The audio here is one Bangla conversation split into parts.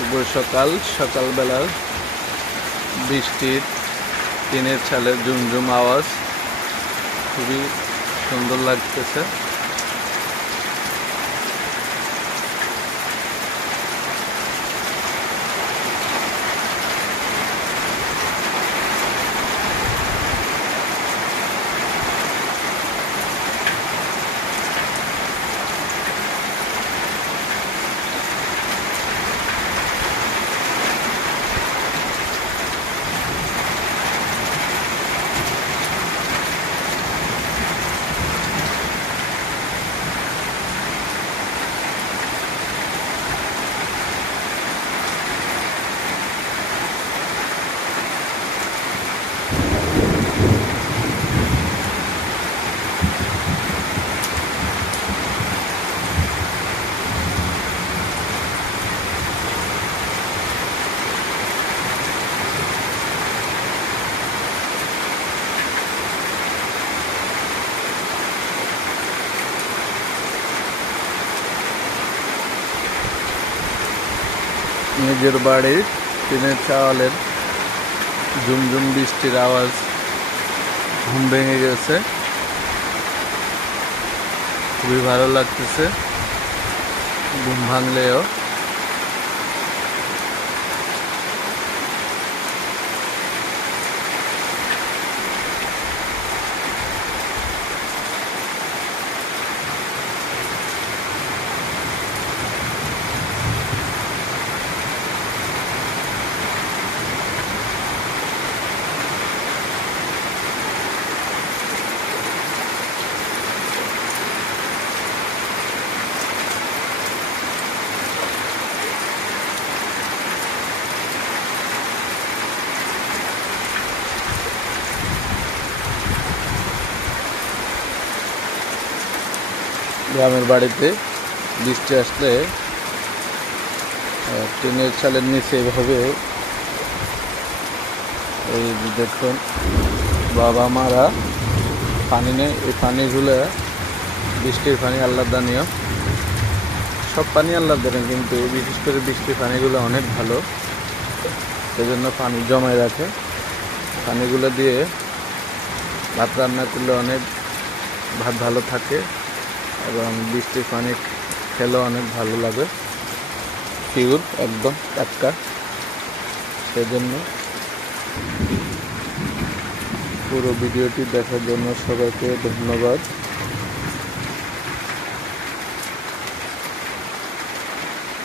শুভ সকালবেলার বৃষ্টির টিনের চালের ঝুমঝুম আওয়াজ খুবই সুন্দর লাগতেছে। নিজের বাড়ির টিনের চাওয়ালের ঝুমঝুম বৃষ্টির আওয়াজ ঘুম ভেঙে গেছে, খুবই ভালো লাগতেছে। ঘুম ভাঙলেও গ্রামের বাড়িতে বৃষ্টি আসলে টিনের চালের নিচে এভাবে এই দেখুন বাবা মারা পানি নেয়। এই পানিগুলো বৃষ্টির পানি আল্লাহদানীয়, সব পানি আল্লাহদানীয়, কিন্তু বিশেষ করে বৃষ্টির পানিগুলো অনেক ভালো, সেজন্য পানি জমায় রাখে। পানিগুলো দিয়ে ভাত রান্না করলে অনেক ভাত ভালো থাকে এবং বৃষ্টির পানি খেলেও অনেক ভালো লাগে, পিওর একদম টাটকা। সেজন্য পুরো ভিডিওটি দেখার জন্য সবাইকে ধন্যবাদ।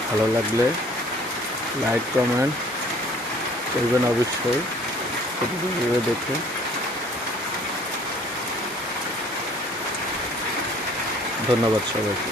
ভালো লাগলে লাইক কমেন্ট করবেন অবশ্যই, ভিডিও দেখে। ধন্যবাদ সবাইকে।